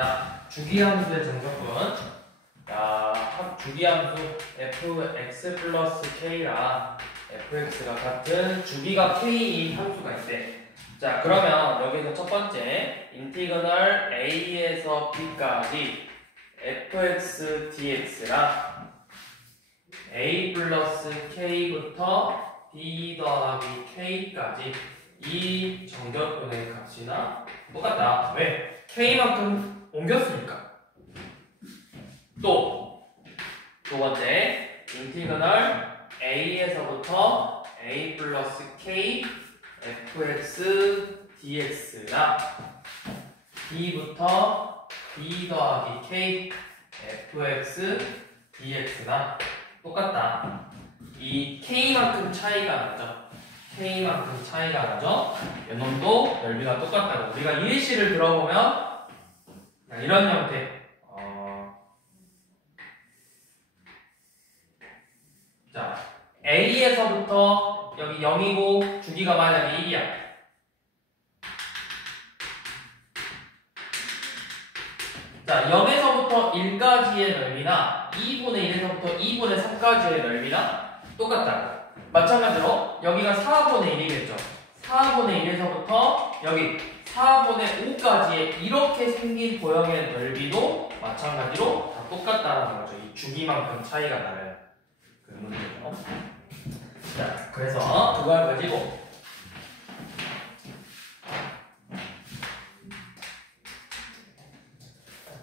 자, 주기함수의 정적분. 자, 주기함수 fx 플러스 k라 fx가 같은 주기가 k인 함수가 있대. 자, 그러면 여기서 첫 번째 인티그널 a에서 b까지 fx dx라 a 플러스 k부터 b 더하기 k까지 이 정적분의 값이나 똑같다. 왜? k만큼 옮겼으니까. 또 두 번째 인티그널 a에서부터 a 플러스 k fx dx라 b부터 b 더하기 k fx dx나 똑같다. 이 k만큼 차이가 나죠. k만큼 차이가 나죠. 이놈도 넓이가 똑같다고. 우리가 예시를 들어보면 이런 형태. 자, a에서부터 여기 0이고 주기가 만약에 1이야. 자, 0에서부터 1까지의 넓이나 2분의 1에서부터 2분의 3까지의 넓이나 똑같다. 마찬가지로 여기가 4분의 1이겠죠. 4분의 1에서부터 여기 4분의 5까지의 이렇게 생긴 도형의 넓이도 마찬가지로 다 똑같다는 거죠. 이 주기만큼 차이가 나는 그 문제죠. 자, 그래서 그걸 가지고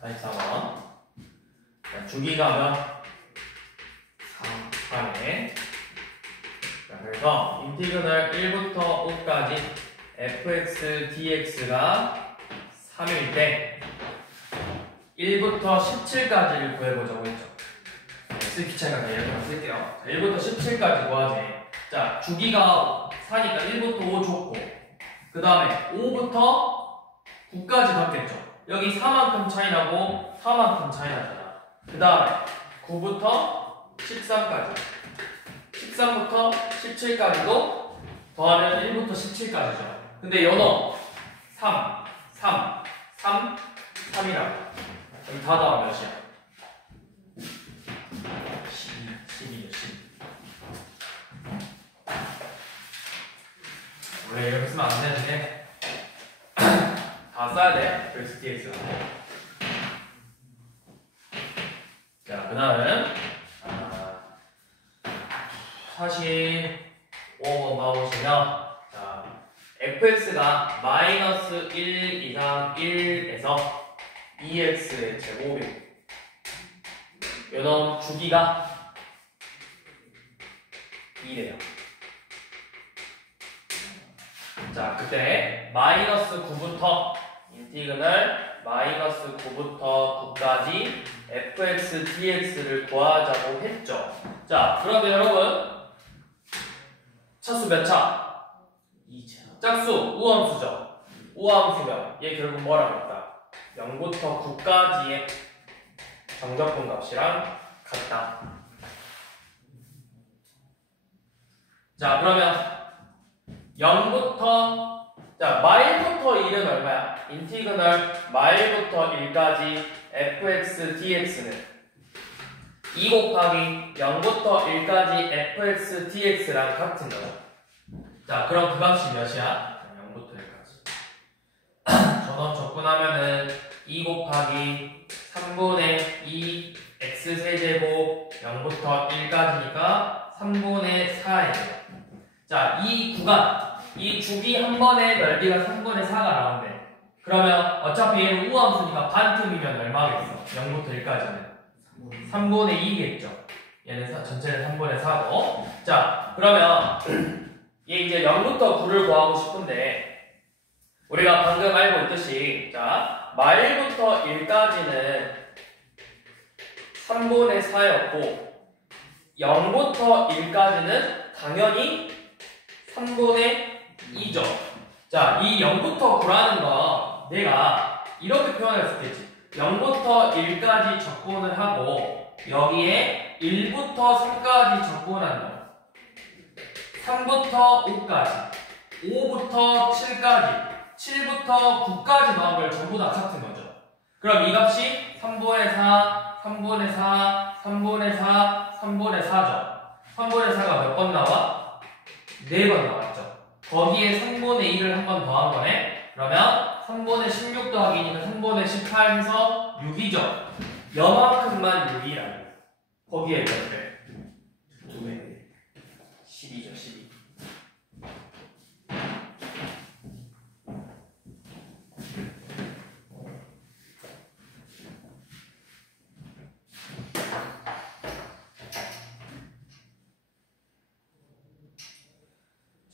다시 4번. 주기가 몇? 3에. 자, 그래서 인티그널 1부터 5까지 fx dx가 3일 때 1부터 17까지를 구해보자고 했죠. 쓰기 귀찮으니까 이렇게만 쓸게요. 자, 1부터 17까지 구하지. 자, 주기가 4니까 1부터 5 줬고 그 다음에 5부터 9까지 갔겠죠. 여기 4만큼 차이 나고 4만큼 차이 나잖아. 그 다음에 9부터 13까지 13부터 17까지도 더하면 1부터 17까지죠. 근데 연어 3, 3, 3, 3이라고. 여기 다 더하면 몇이야? 12, 12죠, 12. 원래 이렇게 쓰면 안 되는데 다 써야 돼. fx dx. 자, 그 다음 사실 5번 봐보시면 자, fx가 마이너스 1 이상 1에서 2x의 제곱이고 요놈 주기가 2래요. 자, 그때 마이너스 9부터 인티그널 마이너스 9부터 9까지 fx dx를 구하자고 했죠. 자, 그러면 여러분 차수 몇 차? 2차. 짝수 우함수죠. 우함수면 얘 결국 뭐라고 했다? 0부터 9까지의 정적분 값이랑 같다. 자, 그러면 0부터 자, 마일부터 1은 얼마야? 인티그널 마일부터 1까지 fx dx는 2 곱하기 0부터 1까지 fx dx랑 같은 거죠. 자, 그럼 그 값이 몇이야? 0부터 1까지. 저놈 적분하면은 2 곱하기 3분의 2 x세제곱 0부터 1까지니까 3분의 4예요. 자, 이 구간 이 주기 한 번의 넓이가 3분의 4가 나온대. 그러면 어차피 얘는 우함수니까 반틈이면 얼마겠어? 0부터 1까지는 3분의 2겠죠. 얘는 전체는 3분의 4고. 자, 그러면 얘 이제 0부터 9를 구하고 싶은데 우리가 방금 알고 있듯이 자, 마일부터 1까지는 3분의 4였고 0부터 1까지는 당연히 3분의 2죠. 자, 이 0부터 9라는 거 내가 이렇게 표현할 수 있겠지. 0부터 1까지 적분을 하고 여기에 1부터 3까지 적분한 거 3부터 5까지 5부터 7까지 7부터 9까지 나온 걸 전부 다 같은 거죠. 그럼 이 값이 3분의 4, 3분의 4, 3분의 4, 3분의 4죠. 3분의 4가 몇 번 나와? 4번 나왔죠. 거기에 3분의 1을 한 번 더한 거네. 그러면 3분의 16 더하기니까 3분의 18 해서 6이죠. 여만큼만 6이라고. 거기에 몇 배? 2배. 12죠, 12.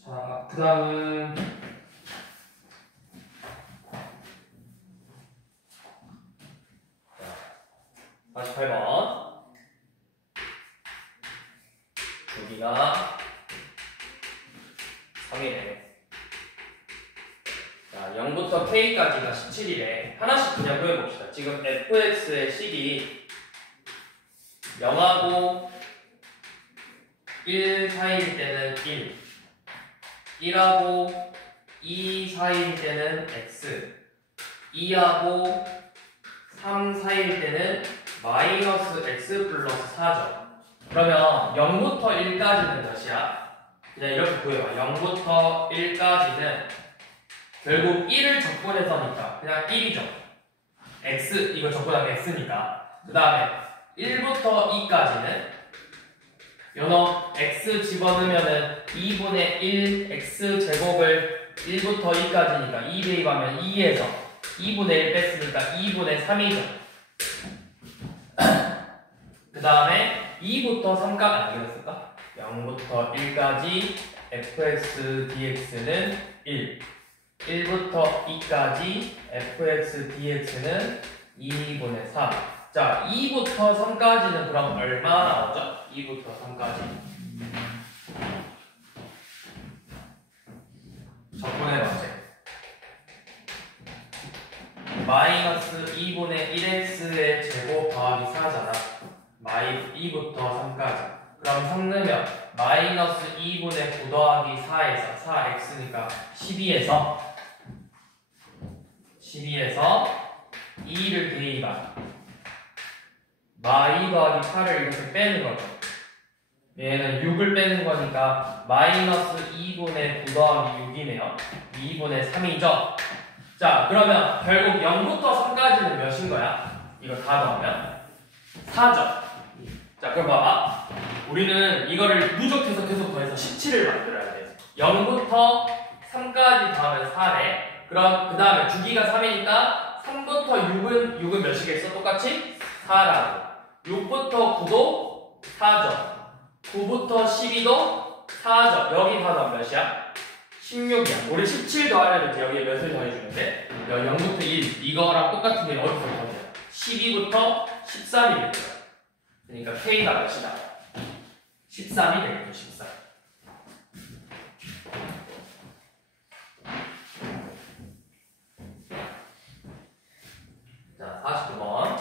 자, 그 다음은 48번. 여기가 3이래. 자, 0부터 K까지가 17이래. 하나씩 그냥 구해봅시다. 지금 fx의 식이 0하고 1 사이일 때는 1, 1하고 2 사이일 때는 x, 2하고 3 사이일 때는 마이너스 x 플러스 4죠. 그러면 0부터 1까지는 몇이야? 그냥 이렇게 구해봐. 0부터 1까지는 결국 1을 적분해서니까 그냥 1이죠. x, 이거 적분하면 x니까. 그 다음에 1부터 2까지는 요놈 x 집어넣으면은 2분의 1 x 제곱을 1부터 2까지니까 2 대입하면 2에서 2분의 1 뺐으니까 2분의 3이죠. 그 다음에 2부터 3까지 아니었을까? 0부터 1까지 fx dx는 1, 1부터 2까지 fx dx는 2분의 3. 자, 2부터 3까지는 그럼 얼마 나오죠? 2부터 3까지 적분해봤지? 마이너스 2분의 1x의 제곱 더하기 4잖아. 2부터 3까지. 그럼 3 넣으면 마이너스 2분의 9 더하기 4에서 4x니까 12에서 2를 대입한 마2 더하기 8을 이렇게 빼는 거죠. 얘는 6을 빼는 거니까 마이너스 2분의 9 더하기 6이네요. 2분의 3이죠. 자, 그러면 결국 0부터 3까지는 몇인 거야? 이거 다 더하면 4죠. 자, 그럼 봐봐. 우리는 이거를 누적해서 계속 더해서 17을 만들어야 돼. 0부터 3까지 더하면 4래. 그럼 그 다음에 주기가 3이니까 3부터 6은 몇이겠어? 똑같이 4라고. 6부터 9도 4죠. 9부터 12도 4죠. 여기 다 더하면 몇이야? 16이야. 우리 17 더하려면 여기에 몇을 더해주는데 0부터 1 이거랑 똑같은 게 어디서 더해요? 12부터 13이겠죠. 그러니까 K가 몇이다? 13이 되겠죠. 13. 자, 49번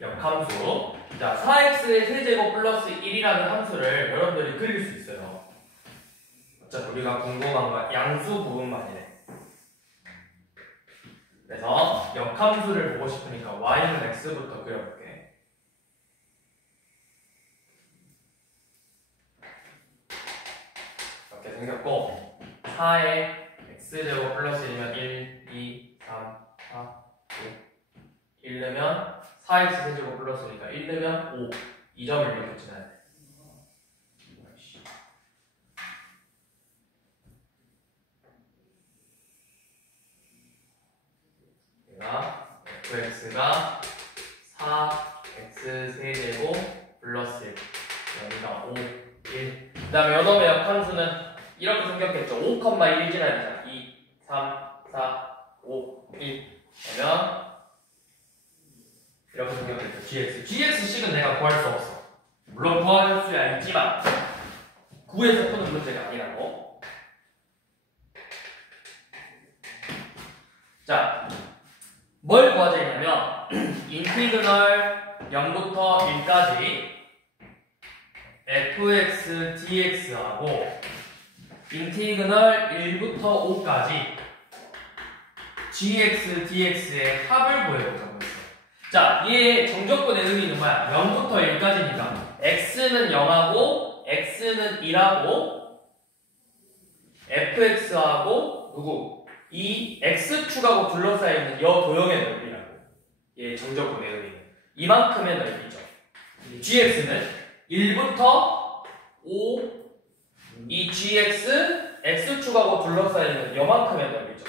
역함수. 자, 4x의 세제곱 플러스 1이라는 함수를 여러분들이 그릴 수 있어요. 어차피 우리가 궁금한 건 양수 부분만이래. 그래서 역함수를 보고 싶으니까 y는 x부터 그려볼게. 이렇게 생겼고 4에 x제곱 플러스 1이면 1, 2, 3, 4, 5 1 넣으면 4x 세제곱 플러스니까 1 넣으면 5 이 점을 이렇게 지나야 돼. fx가 4x 세제곱 플러스 1 여기가 5, 1 그 다음에 여덟의 역함수는 이렇게 생겼겠죠. 5,1 지나야 되잖아. 2, 3, 4, 5, 1 그러면 이렇게 생겼겠죠. gx식은 내가 구할 수 없어. 물론 구할 수야 있지만 구해서 푸는 문제가 아니라고. 자, 뭘 구하자 했냐면 인티그널 0부터 1까지 fx dx하고 인티그널 1부터 5까지 gx, dx의 합을 구해보자고 했어. 자, 얘의 정적분의 의미는 뭐야? 0부터 1까지니까 x는 0하고 x는 1하고 fx하고 누구? 이 x축하고 둘러싸여있는 여 도형의 넓이라고. 얘의 정적분의 의미는 이만큼의 넓이죠. gx는 1부터 5, 이 gx, x축하고 둘러싸여있는 요만큼의 넓이죠.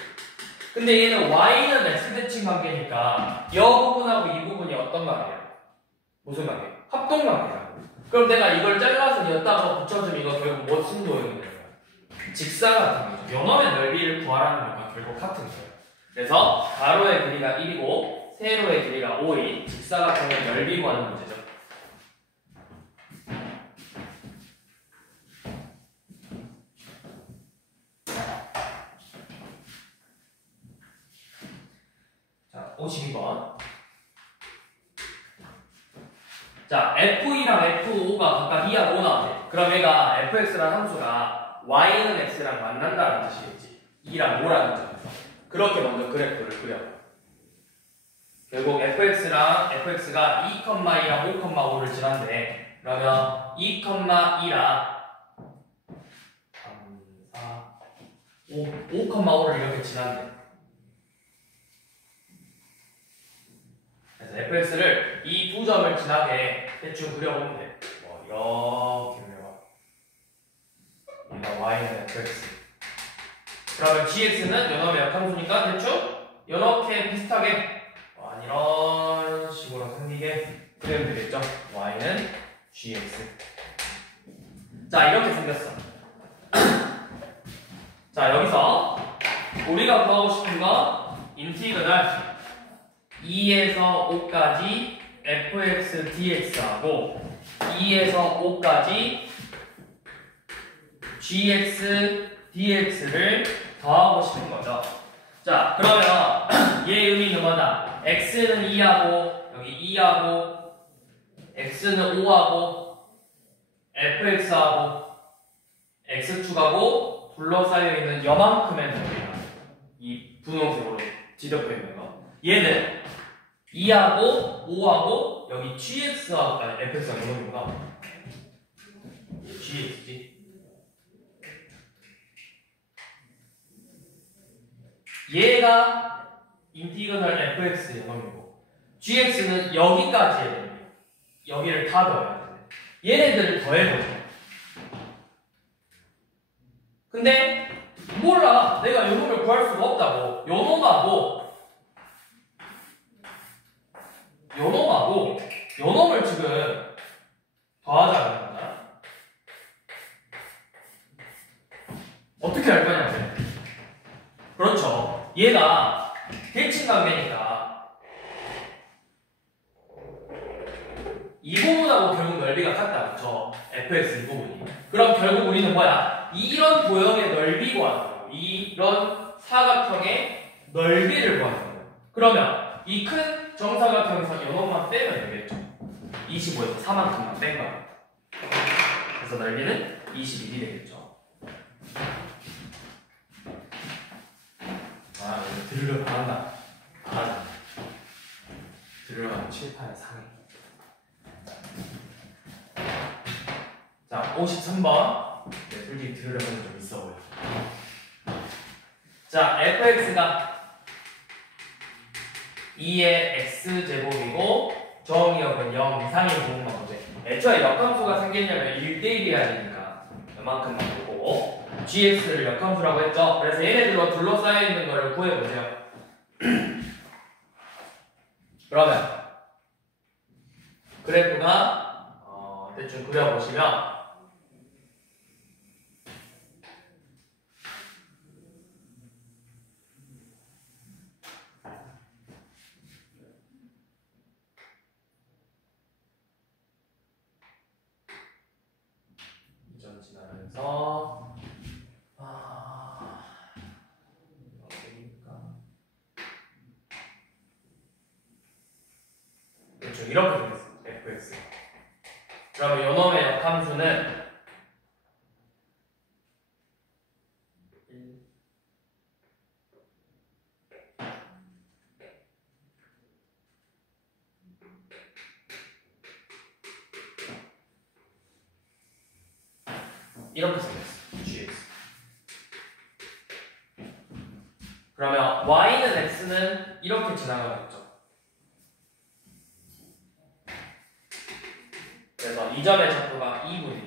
근데 얘는 y는 x대칭 관계니까 여 부분하고 이 부분이 어떤 관계야? 무슨 관계? 합동 관계라고. 그럼 내가 이걸 잘라서 여기다가 붙여주면 이거 결국 무슨 도형이 되는 거야? 직사각형이죠. 요놈의 넓이를 구하라는 것과 결국 같은 거예요. 그래서 가로의 길이가 1이고 세로의 길이가 5인 직사각형의 넓이 구하는 문제죠. 자, 52번. 자, F2랑 F5가 각각 2하고 5 나왔네. 그럼 얘가 fx라는 함수가 y는 x랑 만난다는 뜻이겠지. 2랑 5라는 점에서. 그렇게 먼저 그래프를 그려. 결국 fx랑 fx가 2,2랑 5,5를 지난데 그러면 2,2랑 3, 4, 5,5를 이렇게 지난데 그래서 fx를 이 두 점을 지나게 대충 그려보면 돼. 이렇게 그려봐. 얘가 y는 fx. 그러면 gx는 요놈의 역함수니까 대충 이렇게 비슷하게 이런 식으로 생기게 그리면 되겠죠. y는 gx. 자, 이렇게 생겼어. 자, 여기서 우리가 구하고 싶은 건 인티그널 2에서 5까지 fx dx하고 2에서 5까지 gx dx를 더하고 싶은 거죠. 자, 그러면 얘의 의미는 뭐다? x는 2하고 여기 2하고 x는 5하고 fx하고 x축하고 둘러싸여 있는 여만큼의 넓이가 이 분홍색으로 지적되어 있는 거. 얘는 2하고 5하고 여기 gx하고 fx가 이거구나. gx지. 얘가 인티그널 fx의 영역이고 gx는 여기까지의 영역. 여기를 다 더해야 돼. 얘네들을 더해보자. 근데 몰라. 내가 요놈을 구할 수가 없다고. 요놈을 지금 더하자는 거야. 어떻게 할 거냐면 그렇죠. 얘가 대칭 관계니까 이 부분하고 결국 넓이가 같다. 그쵸? fx 이 부분이. 그럼 결국 우리는 뭐야? 이런 도형의 넓이 구하는 거예요. 이런 사각형의 넓이를 구하는 거예요. 그러면 이 큰 정사각형에서 요놈만 빼면 되겠죠. 25에서 4만큼만 뺀 거야. 그래서 넓이는 21이 되겠죠. 들으려 잘한다. 잘하자. 들으려면 7, 8, 3. 자, 53번. 네, 솔직히 들으려면 좀 있어 보여. 자, fx가 2의 x제곱이고 정의역은 0 이상인 부분만 보자. 애초에 역함수가 생기려면 1대1이어야 되니까 이만큼만 보고 gx를 역함수라고 했죠. 그래서 얘네들로 둘러싸여 있는 거를 구해보세요. 그러면 그래프가 대충 그려보시면 이전 지나면서 그렇죠. 이렇게 되겠습니다. fx. 그러면 요놈의 역함수는 1, 이렇게 생겼어. gx. 그러면 y는 x는 이렇게 지나가겠죠. 그래서 이 점의 좌표가 2분의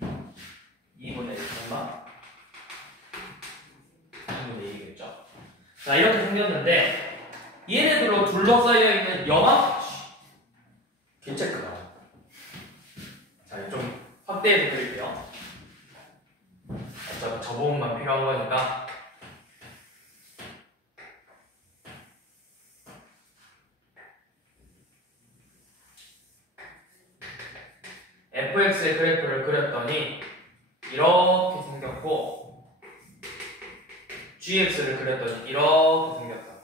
1이에요. 2분의 1, 2분의 1이겠죠. 자, 이렇게 생겼는데 얘네들로 둘러싸여 있는 염화 개체크가. 자, 좀 확대해서 그릴게요. 저 부분만 필요한 거니까. fx의 그래프를 그렸더니 이렇게 생겼고 gx를 그렸더니 이렇게 생겼다.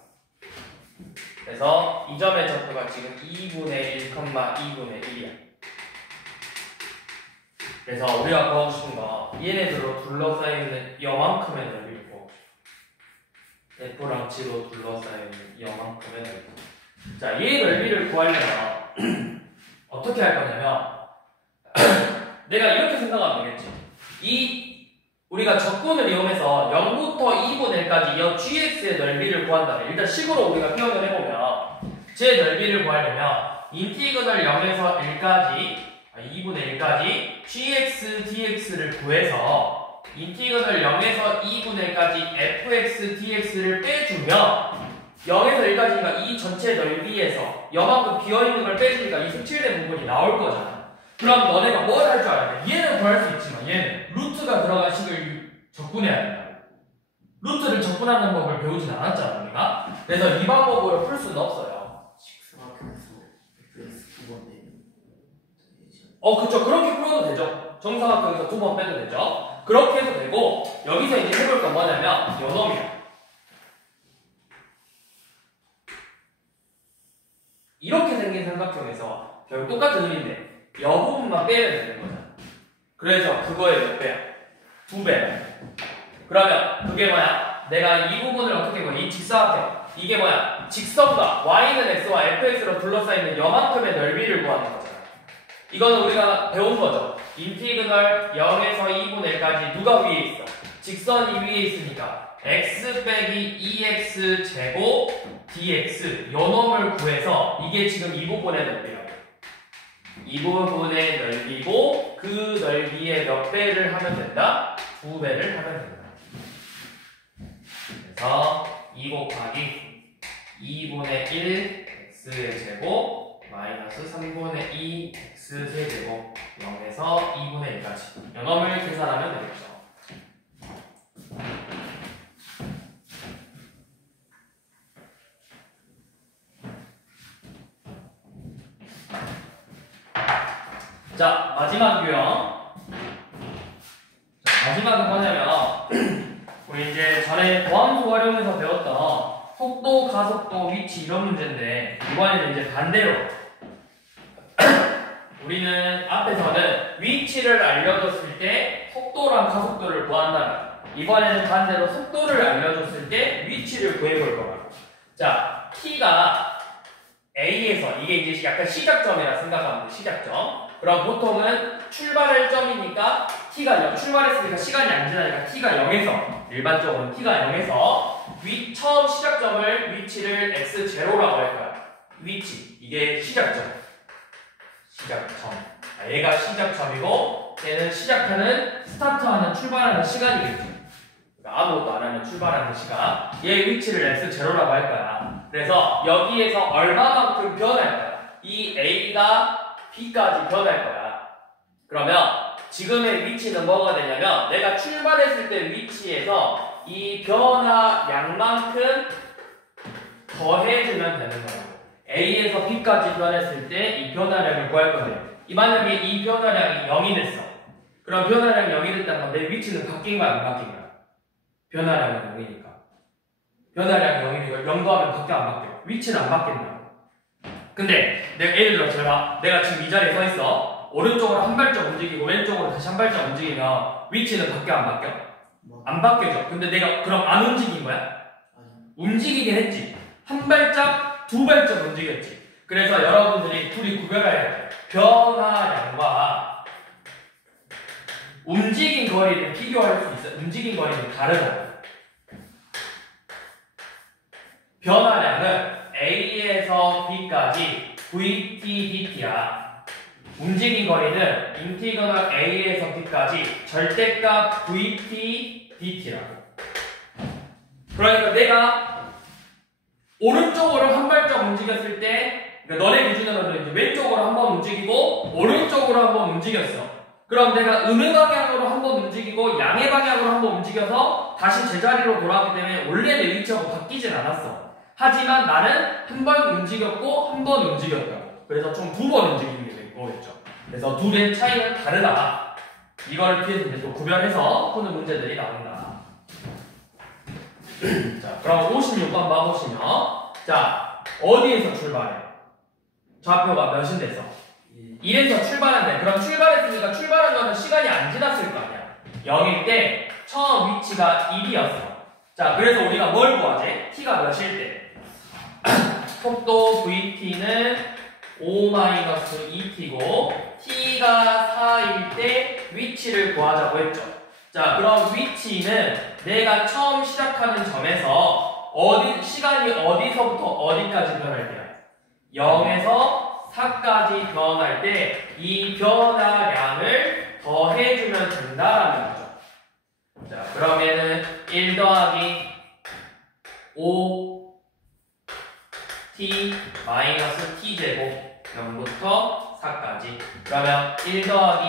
그래서 이 점의 좌표가 지금 2분의 1, 2분의 1이야. 그래서 우리가 구하고 싶은 거 얘네들로 둘러싸여있는 이만큼의 넓이를 구하고 싶어. f랑 g로 둘러싸여있는 이만큼의 넓이. 자, 얘 넓이를 구하려면 어떻게 할 거냐면 내가 이렇게 생각하면 되겠지. 우리가 적분을 이용해서 0부터 2분의 1까지 이 gx의 넓이를 구한다면 일단 식으로 우리가 표현을 해보면 제 넓이를 구하려면 인티그널 0에서 1까지 2분의 1까지 gx dx를 구해서 인티그널 0에서 2분의 1까지 fx dx를 빼주면 0에서 1까지니까 이 전체 넓이에서 여만큼 비어있는 걸 빼주니까 이 색칠된 부분이 나올 거잖아. 그럼 너네가 뭘 할 줄 알아야 돼? 얘는 구할 수 있지만 얘는 루트가 들어간 식을 적분해야 된다. 루트를 적분하는 법을 배우진 않았잖아 우리가. 그래서 이 방법으로 풀 수는 없어요. 그쵸. 그렇게 풀어도 되죠. 정사각형에서 2번 빼도 되죠. 그렇게 해도 되고 여기서 이제 해볼 건 뭐냐면 요놈이야. 이렇게 생긴 삼각형에서 결국 똑같은 의미인데 이 부분만 빼야 되는 거잖아. 그래서 그거의 몇 배야? 2배야. 그러면 그게 뭐야? 내가 이 부분을 어떻게 보냐? 이 직사각형 이게 뭐야? 직선과 y는 x와 fx로 둘러싸이는 여만큼의 넓이를 구하는 거잖아. 이거는 우리가 배운 거죠. 인티그널 0에서 2분의 1까지 누가 위에 있어? 직선이 위에 있으니까 x 빼기 2x 제곱 dx 요 놈을 구해서 이게 지금 이 부분의 넓이라고. 이 부분의 넓이고 그 넓이의 몇 배를 하면 된다? 2배를 하면 된다. 그래서 2 곱하기 2분의 1 x의 제곱 마이너스 3분의 2 x 세제곱 0에서 2분의 1까지 요놈을 계산하면 되겠죠. 자, 마지막 유형. 자, 마지막은 뭐냐면 우리 이제 전에 도함수 활용해서 배웠던 속도, 가속도, 위치 이런 문제인데 이번에는 이제 반대로 우리는 앞에서는 위치를 알려줬을 때 속도랑 가속도를 구한다면 이번에는 반대로 속도를 알려줬을 때 위치를 구해볼 거라고. 자, t가 A에서 이게 이제 약간 시작점이라 생각하면 돼. 시작점. 그럼 보통은 출발할 점이니까 t가 출발했으니까 시간이 안 지나니까 t가 0에서 일반적으로는 t가 0에서 처음 시작점을 위치를 x0라고 할 거야. 위치 이게 시작점. 얘가 시작점이고 얘는 시작하는 스타트하는 출발하는 시간이겠죠. 그러니까 아무것도 안 하면 출발하는 시간. 얘 위치를 x0라고 할 거야. 그래서 여기에서 얼마만큼 변할 거야. 이 a가 b까지 변할 거야. 그러면 지금의 위치는 뭐가 되냐면 내가 출발했을 때 위치에서 이 변화 양만큼 더해주면 되는 거야. A에서 B까지 변했을 때 이 변화량을 구할 건데 만약에 이 변화량이 0이 됐어. 그럼 변화량이 0이 됐다는 건 내 위치는 바뀐 거야 안 바뀐 거야? 변화량은 0이니까. 변화량이 0이니까 0 더하면 바뀌어 안 바뀌어? 위치는 안 바뀐다. 근데 내가 예를 들어 내가 지금 이 자리에 서 있어. 오른쪽으로 한 발짝 움직이고 왼쪽으로 다시 한 발짝 움직이면 위치는 바뀌어 안 바뀌어? 안 바뀌죠. 근데 내가 그럼 안 움직인 거야? 움직이긴 했지. 한 발짝, 두 발짝 움직였지. 그래서 여러분들이 둘이 구별해야 돼. 변화량과 움직인 거리를 비교할 수 있어요. 움직인 거리는 다르다. 변화량은 A에서 B까지 VT, DT야. 움직인 거리는 인티그널 A에서 B까지 절대값 VT, DT라고. 그러니까 내가 오른쪽으로 한 발짝 움직였을 때, 그러니까 너네 기준으로는 이제 왼쪽으로 한 번 움직이고 오른쪽으로 한 번 움직였어. 그럼 내가 음의 방향으로 한 번 움직이고 양의 방향으로 한 번 움직여서 다시 제자리로 돌아왔기 때문에 원래 내 위치하고 바뀌진 않았어. 하지만 나는 한 번 움직였고 한 번 움직였다고. 그래서 총 2번 움직이는 게 된 거겠죠. 그래서 둘의 차이는 다르다. 이걸 뒤에서 이제 또 구별해서 푸는 문제들이 나온다. 자, 그럼 56번 봐보시면, 자, 어디에서 출발해? 좌표가 몇인데서? 1에서 출발한대. 그럼 출발했으니까 출발한 거는 시간이 안 지났을 거 아니야. 0일 때 처음 위치가 1이었어. 자, 그래서 우리가 뭘 구하지? t가 몇일 때? 속도 vt는 5-2t고 t가 4일 때 위치를 구하자고 했죠. 자, 그럼 위치는 내가 처음 시작하는 점에서 시간이 어디서부터 어디까지 변할 때야? 0에서 4까지 변할 때 이 변화량을 더해주면 된다라는 거죠. 자, 그러면은 1 더하기 5 t 마이너스 t 제곱 0부터 4까지. 그러면 1 더하기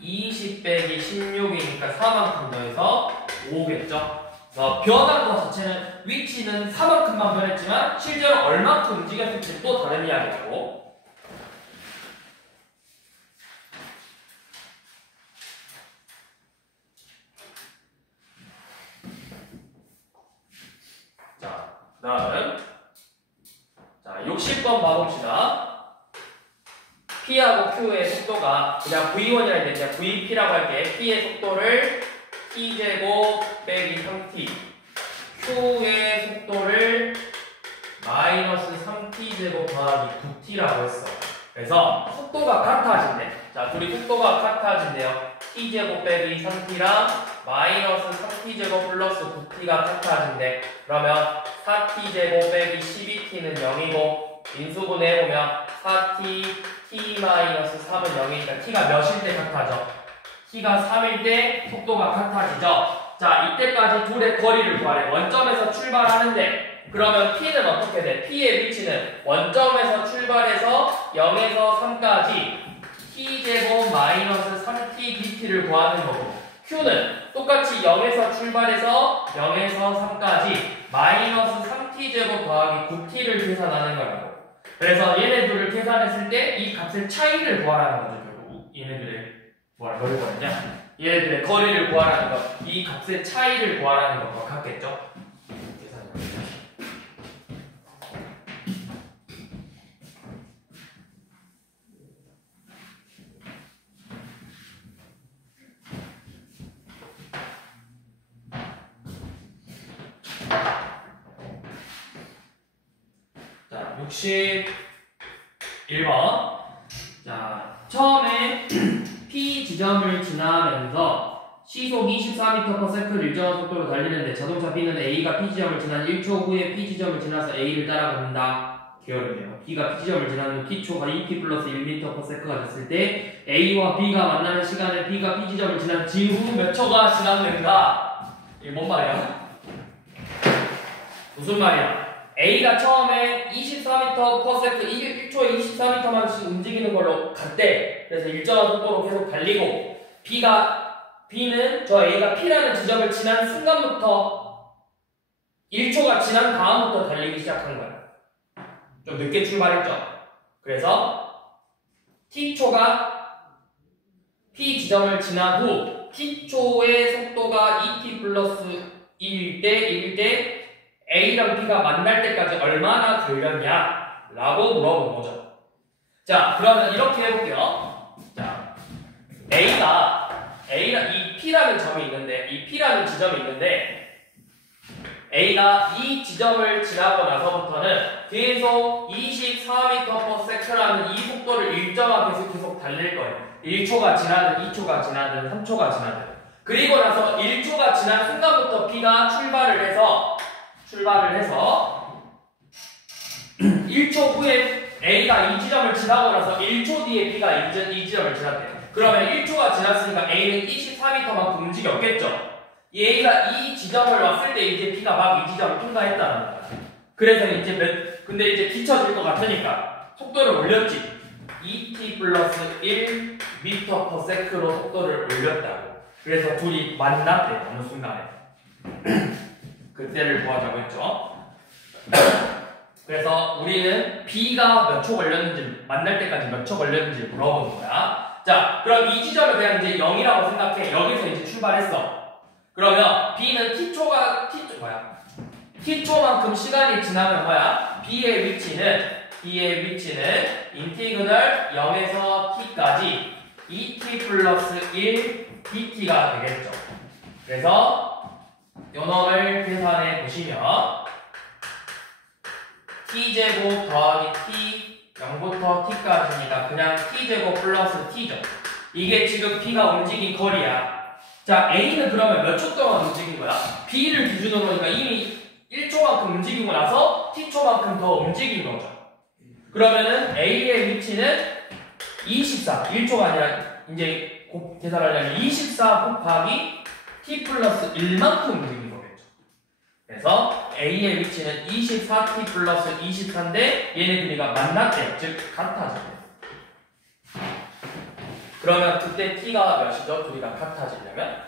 20 빼기 16이니까 4만큼 더해서 5겠죠. 그래서 변한 것 자체는 위치는 4만큼만 변했지만 실제로 얼마큼 움직였을지 또 다른 이야기고. 자, 다음은 60번 봐봅시다. P하고 Q의 속도가 그냥 V1이라 했는데 그냥 VP라고 할게. P의 속도를 T제곱 빼기 3T, Q의 속도를 마이너스 3T제곱 더하기 9T라고 했어. 그래서 속도가 같아진대. 자, 둘이 속도가 같아진대요. T제곱 빼기 3T랑 마이너스 3T제곱 플러스 9T가 같아진대. 그러면 4T제곱 빼기 12T는 0이고 인수분 해보면 4T, T-3은 0이니까 T가 몇일 때 같아져? T가 3일 때 속도가 같아지죠? 자, 이때까지 둘의 거리를 구하래. 원점에서 출발하는데 그러면 P는 어떻게 돼? P의 위치는 원점에서 출발해서 0에서 3까지 T제곱 마이너스 3T dt를 구하는 거고 Q는 똑같이 0에서 출발해서 0에서 3까지 마이너스 3T제곱 더하기 9T를 계산하는 거라고. 그래서 얘네들을 계산했을 때 이 값의 차이를 구하라는 거죠. 결국 얘네들의 뭘 구하냐? 얘네들의 거리를 구하라는 거, 이 값의 차이를 구하라는 것과 같겠죠? 자, 61번. 자, 처음에 P 지점을 지나면서 시속 24m/s를 일정한 속도로 달리는데 자동차 B는 A가 P 지점을 지난 1초 후에 P 지점을 지나서 A를 따라간다. 게으르네요. B가 P 지점을 지난 후 T초가 2T 플러스 1m/s가 됐을 때 A와 B가 만나는 시간에 B가 P 지점을 지난 후 몇 초가 지났는가? 이게 뭔 말이야? 무슨 말이야? A가 처음에 24m/s 1초에 24m만씩 움직이는 걸로 갔대. 그래서 일정한 속도로 계속 달리고 B는 저 A가 P라는 지점을 지난 순간부터 1초가 지난 다음부터 달리기 시작한 거야. 좀 늦게 출발했죠. 그래서 T초가 P 지점을 지난 후 T초의 속도가 2T 플러스 1일 때 A랑 B가 만날 때까지 얼마나 걸렸냐? 라고 물어본 거죠. 자, 그러면 이렇게 해볼게요. 자, 이 P라는 점이 있는데, 이 P라는 지점이 있는데, A가 이 지점을 지나고 나서부터는 계속 24m/s라는 이 속도를 일정하게 계속 달릴 거예요. 1초가 지나든 2초가 지나든 3초가 지나든. 그리고 나서 1초가 지난 순간부터 B가 출발을 해서 1초 후에 A가 이 지점을 지나고 나서 1초 뒤에 B가 이 지점을 지났대요. 그러면 1초가 지났으니까 A는 24m만큼 움직였겠죠. 이 A가 이 지점을 왔을 때 이제 B가 막 이 지점을 통과했다는 거야. 그래서 이제 근데 이제 뒤쳐질 것 같으니까 속도를 올렸지. 2t 플러스 1 m/s로 속도를 올렸다고. 그래서 둘이 만났대, 어느 순간에. 그때를 구하자고 했죠. 그래서 우리는 B가 몇 초 걸렸는지, 만날 때까지 몇 초 걸렸는지 물어보는 거야. 자, 그럼 이 지점을 그냥 이제 0이라고 생각해. 여기서 이제 출발했어. 그러면 B는 t초만큼 시간이 지나면 뭐야? B의 위치는 인티그널 0에서 t까지 2t 플러스 1 dt가 되겠죠. 그래서 요놈을 계산해 보시면 t제곱 더하기 t 0부터 t까지니까 그냥 t제곱 플러스 t죠. 이게 지금 B가 움직인 거리야. 자, A는 그러면 몇 초 동안 움직인 거야? B를 기준으로 보니까 이미 1초만큼 움직이고 나서 t초만큼 더 움직인 거죠. 그러면은 A의 위치는 24, 1초가 아니라 이제 계산하려면 24 곱하기 t 플러스 1만큼 움직인 거겠죠. 그래서 A의 위치는 24t 플러스 24인데 얘네들이가 만났대요. 즉 같아졌대요. 그러면 그때 t가 몇이죠? 둘이가 같아지려면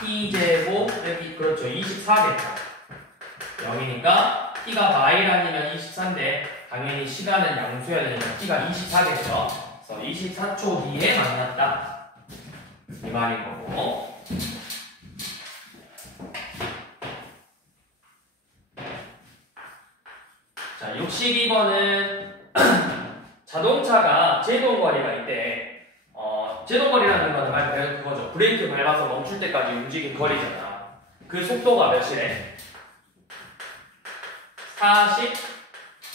t제곱 여기 그렇죠. 24겠죠. 0이니까 t가 마일 아니면 24인데 당연히 시간은 양수여야 되니까 t가 24겠죠. 그래서 24초 뒤에 만났다. 이 말인 거고. 자, 62번은 자동차가 제동거리가 있대. 제동거리라는 거는 말 그대로 그거죠. 브레이크 밟아서 멈출 때까지 움직인 거리잖아. 그 속도가 몇이래? 40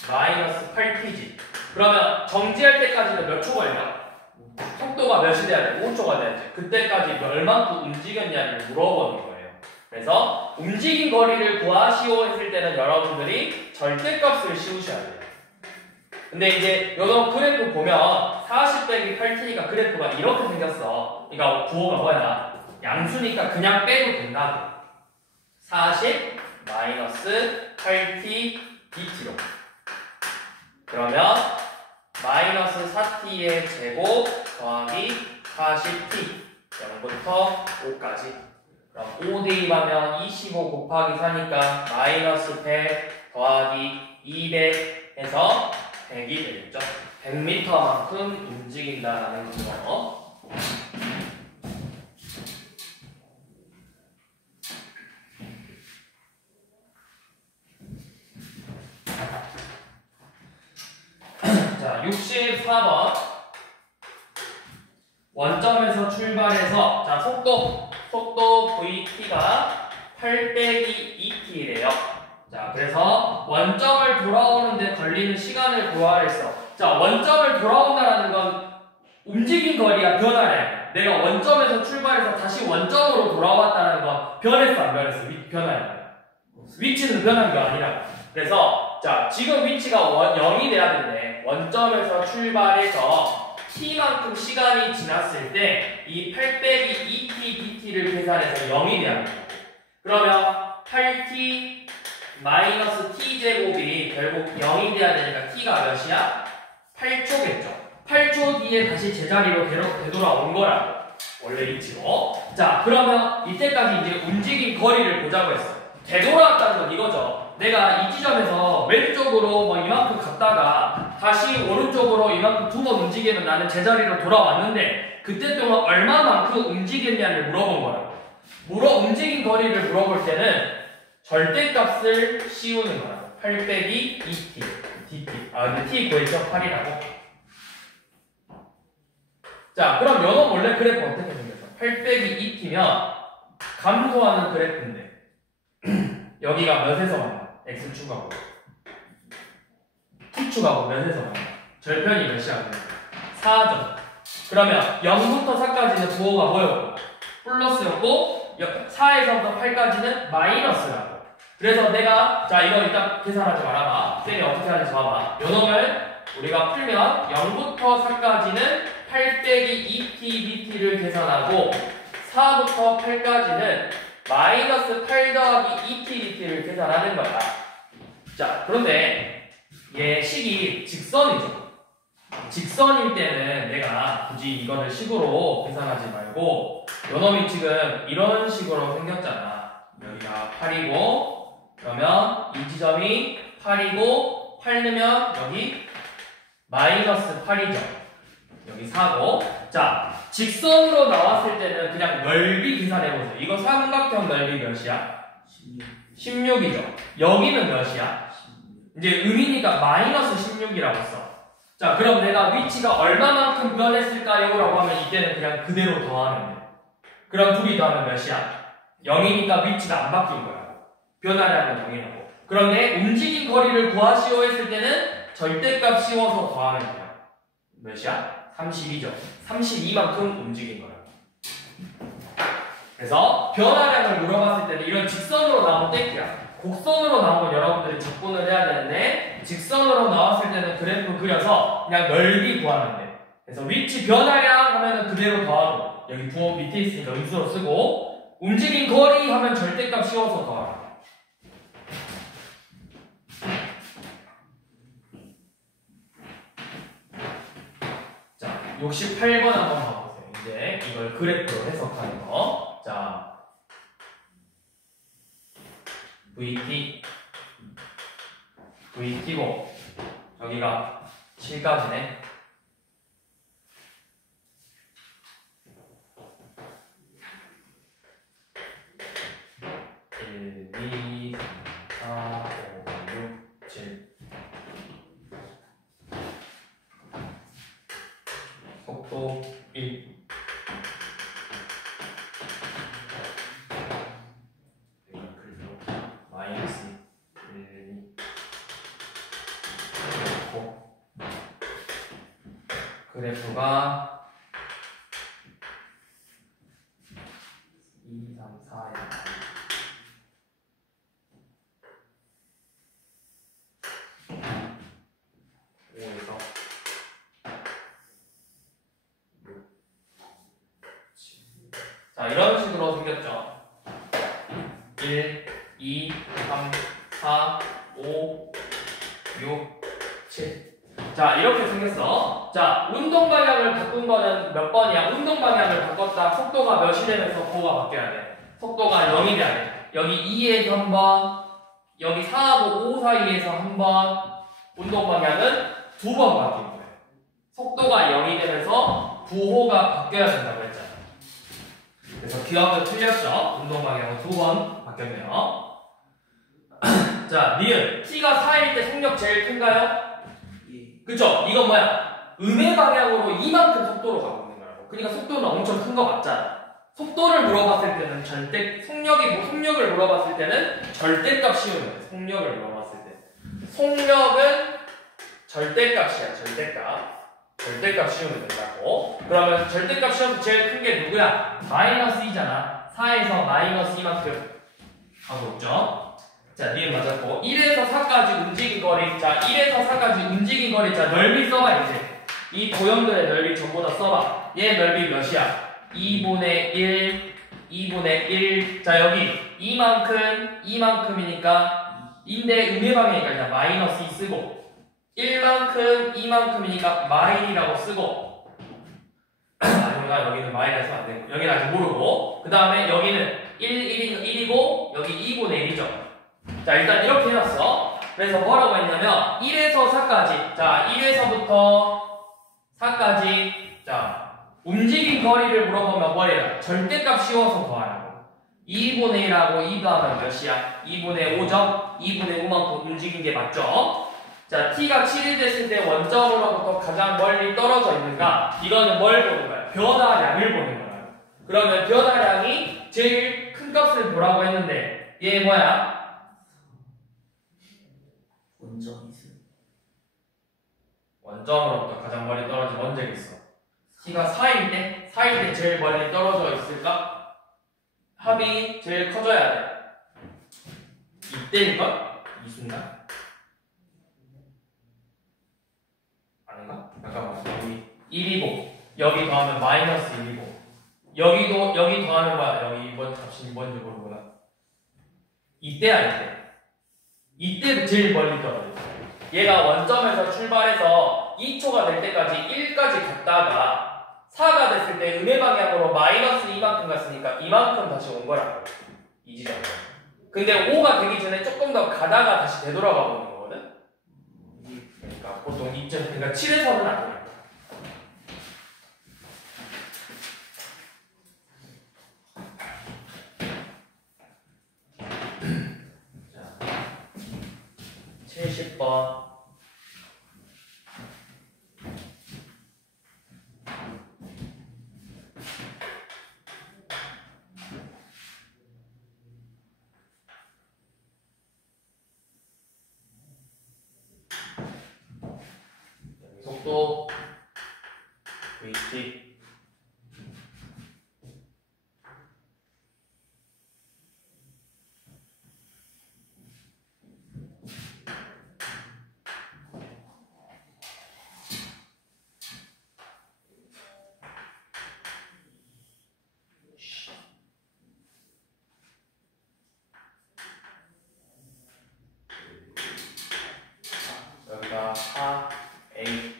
마이너스 8t지. 그러면 정지할 때까지는 몇 초 걸려? 속도가 몇이 돼야 돼? 5초가 돼야지. 그때까지 얼만큼 움직였냐를 물어보는 거예요. 그래서 움직인 거리를 구하시오 했을 때는 여러분들이 절대값을 씌우셔야 돼요. 근데 이제 요런 그래프 보면 40 빼기 8t니까 그래프가 이렇게 생겼어. 그러니까 구호가 뭐야? 양수니까 그냥 빼도 된다고. 40 마이너스 8t dt로. 그러면 마이너스 4t의 제곱 더하기 40t 0부터 5까지. 그럼 5 대입하면 25 곱하기 4니까 마이너스 100 더하기 200 해서 100이 되겠죠. 100m만큼 움직인다라는 거. 자, 64번. 원점에서 출발해서, 자, 속도 VT가 8 빼기 2T래요. 자, 그래서 원점을 돌아오는데 걸리는 시간을 구하랬어. 자, 원점을 돌아온다라는 건 움직인 거리가 변화래. 내가 원점에서 출발해서 다시 원점으로 돌아왔다는 건 변했어, 안 변했어? 변화야. 위치는 변한 게 아니라. 그래서 자, 지금 위치가 0이 돼야 된대. 원점에서 출발해서 t만큼 시간이 지났을 때 이 8 빼기 2t dt를 계산해서 0이 돼야 된다. 그러면 8t 마이너스 t제곱이 결국 0이 돼야 되니까 t가 몇이야? 8초겠죠. 8초 뒤에 다시 제자리로 되돌아온 거라고. 원래 위치로. 자, 그러면 이때까지 이제 움직인 거리를 보자고 했어. 되돌아왔다는 건 이거죠. 내가 이 지점에서 왼쪽으로 뭐 이만큼 갔다가 다시 오른쪽으로 이만큼 두 번 움직이면 나는 제자리로 돌아왔는데 그때 동안 얼마만큼 움직였냐를 물어본 거라고. 움직인 거리를 물어볼 때는 절대값을 씌우는 거야. 8 빼기 2t, dt. 아, 근데 t 구했죠? 8이라고. 자, 그럼 요놈 원래 그래프 어떻게 생겼어? 8 빼기 2t면 감소하는 그래프인데 여기가 몇에서 만나? x축하고 t축하고 몇에서 만나? 절편이 몇이야? 4점. 그러면 0부터 4까지는 부호가 뭐였고? 플러스였고 4에서부터 8까지는 마이너스라고. 그래서 내가 자 이거 일단 계산하지 말아봐. 쌤이 어떻게 하는지 봐봐. 요 놈을 우리가 풀면 0부터 4까지는 8 빼기 2t dt를 계산하고 4부터 8까지는 마이너스 8 더하기 2t dt를 계산하는 거야. 자 그런데 얘 식이 직선이죠. 직선일 때는 내가 굳이 이거를 식으로 계산하지 말고 요 놈이 지금 이런 식으로 생겼잖아. 여기가 8이고 그러면 이 지점이 8이고 8 넣으면 여기 마이너스 8이죠. 여기 4고 자 직선으로 나왔을 때는 그냥 넓이 계산해보세요. 이거 삼각형 넓이 몇이야? 16이죠. 여기는 몇이야? 이제 음이니까 마이너스 16이라고 써. 자 그럼 내가 위치가 얼마만큼 변했을까요? 라고 하면 이때는 그냥 그대로 더하면 돼. 그럼 둘이 더하면 몇이야? 0이니까 위치가 안 바뀐 거야. 변화량은 0이라고. 그런데 움직인 거리를 구하시오 했을 때는 절대값 씌워서 더하면 돼요. 몇이야? 32죠. 32만큼 움직인 거야. 그래서 변화량을 물어봤을 때는 이런 직선으로 나오면 땡큐야. 곡선으로 나오면 여러분들이 적분을 해야 되는데 직선으로 나왔을 때는 그래프 그려서 그냥 넓이 구하면 돼. 그래서 위치 변화량 하면은 그대로 더하고 여기 부호 밑에 있으니까 음수로 쓰고 움직인 거리 하면 절대값 씌워서 더하고. 자 68번 한번 봐보세요. 이제 이걸 그래프로 해석하는 거. 자 VT고 여기가 7까지네. 1, 2, 4, 5, 6, 7 속도 1 마이너스 1, 2 그래프가 2, 3, 4에 5에서 6, 7. 자, 이런 식으로 생겼죠. 1, 2, 3, 4, 5, 6, 7. 자, 이렇게 생겼어. 자, 운동 방향을 바꾼 거는 몇 번이야? 운동 방향을 바꿨다. 속도가 몇이 되면서 부호가 바뀌어야 돼. 속도가 0이 돼야 돼. 여기 2에서 한 번, 여기 4하고 5 사이에서 한 번, 운동 방향은 2번 바뀐 거예요. 속도가 0이 되면서 부호가 바뀌어야 된다고 했잖아. 그래서 기억을 틀렸죠? 운동 방향은 2번 바뀌었네요. 자, 니은. t가 4일 때 속력 제일 큰가요? 그쵸? 이건 뭐야? 음의 방향으로 이만큼 속도로 가고 있는 거라고. 그러니까 속도는 엄청 큰 거 맞잖아. 속도를 물어봤을 때는 속력을 물어봤을 때는 절대값 씌우는 거야. 속력을 물어봤을 때. 속력은 절대값이야. 절대값 씌우면 된다고. 그러면 절대값 씌워서 제일 큰 게 누구야? 마이너스 2잖아. 4에서 마이너스 2만큼 가고 있죠. 자, 니은 맞았고 1에서 4까지 움직인 거리. 자, 1에서 4까지 움직인 거리. 자, 넓이 써봐 이제. 이 도형들의 넓이 전부 다 써봐. 얘 넓이 몇이야? 2분의 1, 2분의 1. 자, 여기 이만큼이니까 인데 음의 방향이니까 그냥 마이너스 2 쓰고 1만큼, 2만큼이니까 마이라고 쓰고 아니구나, 여기는 마이너스 안 되고 여기는 아직 모르고 그 다음에 여기는 1이고 여기 2분의 1이죠. 자, 일단 이렇게 해놨어. 그래서 뭐라고 했냐면 1에서 4까지. 자, 1에서부터 4까지. 자, 움직인 거리를 물어보면 뭐래요? 절대값 씌워서 더하라고. 2분의 1하고 2 더하면 몇이야? 2분의 5죠? 2분의 5만큼 움직인 게 맞죠? 자, t가 7이 됐을 때 원점으로부터 가장 멀리 떨어져 있는가? 이거는 뭘 보는 거야? 변화량을 보는 거야. 그러면 변화량이 제일 큰 값을 보라고 했는데 얘 뭐야? 원점으로부터 가장 멀리 떨어진 원점이 있어. t가 4일 때 제일 멀리 떨어져 있을까? 합이 제일 커져야 돼. 이때일까? 이 순간? 아닌가? 잠깐만. 여기 1이고 여기 더하면 마이너스 1이고 여기 더하면 뭐야? 여기 이번 값이 뭔지 모르구나. 이때야 이때 제일 멀리 떨어져. 얘가 원점에서 출발해서 2초가 될 때까지 1까지 갔다가 4가 됐을 때 음의 방향으로 마이너스 이만큼 갔으니까 이만큼 다시 온 거라고. 이 지점. 근데 5가 되기 전에 조금 더 가다가 다시 되돌아가 보는 거거든. 그러니까 보통 2점, 그러니까 7에서는 안 돼. 자, 70번. 속도 VT 여기가 4A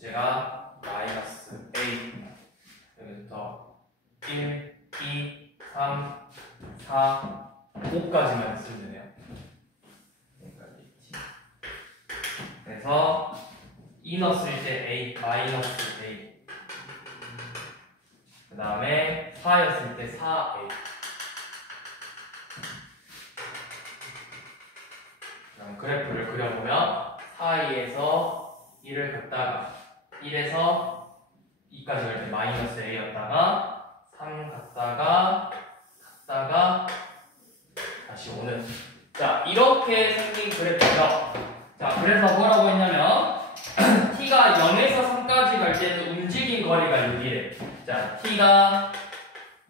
제가 마이너스 A 여기부터 1, 2, 3, 4, 5까지만 쓰면 되네요. 여기까지 T. 그래서 E 넣었을 때 A 마이너스 A 그 다음에 4였을 때 4A 그럼 그래프를 그려보면 4E에서 1을 갔다가 1에서 2까지 갈 때 마이너스 A였다가 3 갔다가 다시 오는. 자, 이렇게 생긴 그래프죠. 자, 그래서 뭐라고 했냐면 t가 0에서 3까지 갈 때는 움직인 거리가 6이래. 자, t가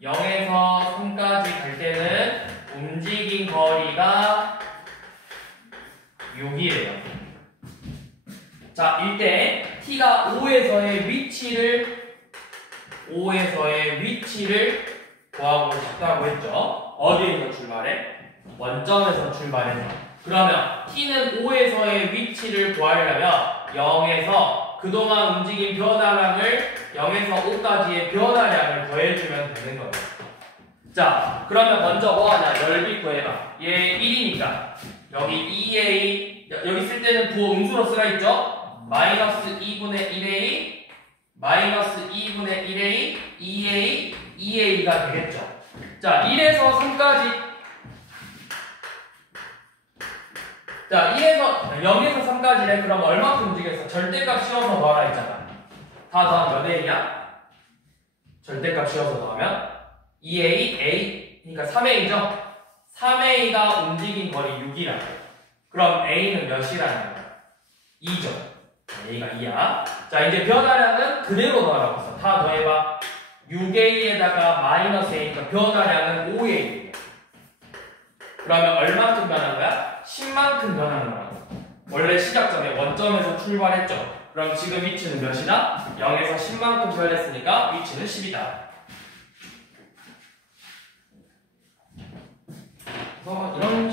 0에서 3까지 갈 때는 움직인 거리가 6이래요. 자, 이때 t가 5에서의 위치를 구하고 싶다고 했죠. 어디에서 출발해? 원점에서 출발해서. 그러면 t는 5에서의 위치를 구하려면 0에서 그동안 움직인 변화량을 0에서 5까지의 변화량을 더해주면 되는 겁니다. 자, 그러면 먼저 뭐하냐? 열비 구해봐. 얘 1이니까 여기 2a 여기 쓸 때는 부호 음수로 쓰라 했죠? 마이너스 2분의 1a 마이너스 2분의 1a 2a가 되겠죠. 자, 1에서 3까지 자, 0에서 3까지래. 그럼 얼마큼 움직였어? 절대값 씌워서 더하라 했잖아. 다 더하면 몇 a야? 절대값 씌워서 더하면 2a, a 그러니까 3a죠? 3a가 움직인 거리 6이라고. 그럼 a는 몇이라는 거야? 2죠. a가 2야. 자, 이제 변화량은 그대로 더하라고 했어. 다 더해봐. 6a에다가 마이너스 a니까 변화량은 5a. 그러면 얼마큼 변한 거야? 10만큼 변한 거라고. 원래 시작점에 원점에서 출발했죠. 그럼 지금 위치는 몇이다? 0에서 10만큼 변했으니까 위치는 10이다. 이런